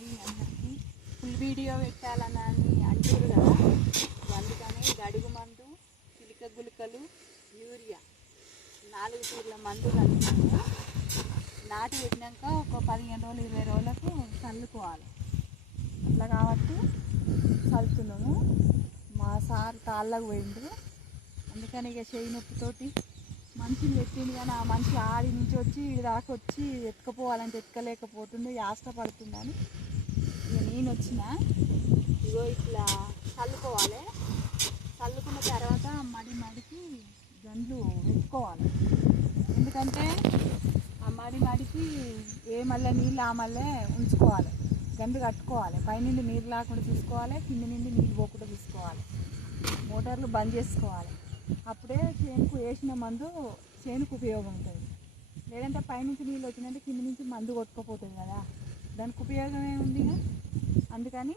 Hi అందరికీ. Full video పెట్టాలని అంటారు కదా, అందుకని గడుగు మందు, చిలిక గుళికలు, యూరియా 4 తీర్ల మందు కలిపి నాటి పెట్టినాక ఒక 15 రోజులు 20 రోజులకు చల్లుకోవాలి. అట్లా కాబట్టి చల్లుతున్నాము. మా సార్ తాళ్ళకు పోయిండు, అందుకని ఇక చేయి నొప్పితోటి మనిషిని పెట్టిండు. కానీ ఆ మనిషి ఆడి నుంచి వచ్చి వీడి దాకా వచ్చి ఎత్తుకపోవాలంటే ఎత్తుకలేకపోతుండే, యాష్టపడుతుందని ఇక నేను వచ్చిన. ఇగో ఇట్లా చల్లుకోవాలి. చల్లుకున్న తర్వాత మడికి గండ్లు పెట్టుకోవాలి. ఎందుకంటే ఆ మడికి మళ్ళీ నీళ్ళు మళ్ళీ ఉంచుకోవాలి, గండ్లు కట్టుకోవాలి. పైనుండి నీళ్ళు లేకుండా చూసుకోవాలి, కింద నుండి నీళ్ళు పోకుండా చూసుకోవాలి. మోటార్లు బంద్ చేసుకోవాలి. అప్పుడే చేనుకు వేసిన మందు చేనుకు ఉపయోగం ఉంటుంది. లేదంటే పైనుంచి నీళ్ళు వచ్చినంటే కింద నుంచి మందు కొట్టుకుపోతుంది కదా, దానికి ఉపయోగమే ఉంది. అందుకని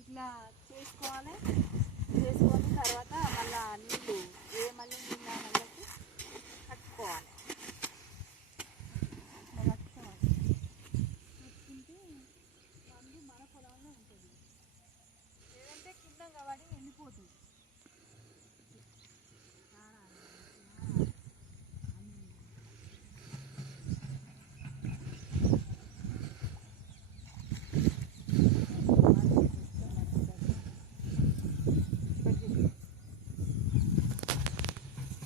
ఇట్లా చేసుకోవాలి. చేసుకొని తర్వాత మళ్ళీ నీళ్ళు మళ్ళీ నల్లకి కట్టుకోవాలి. కట్టుకుంటే మందు మన పొలంలో ఉంటుంది, లేదంటే కింద కాబట్టి ఎండిపోతుంది.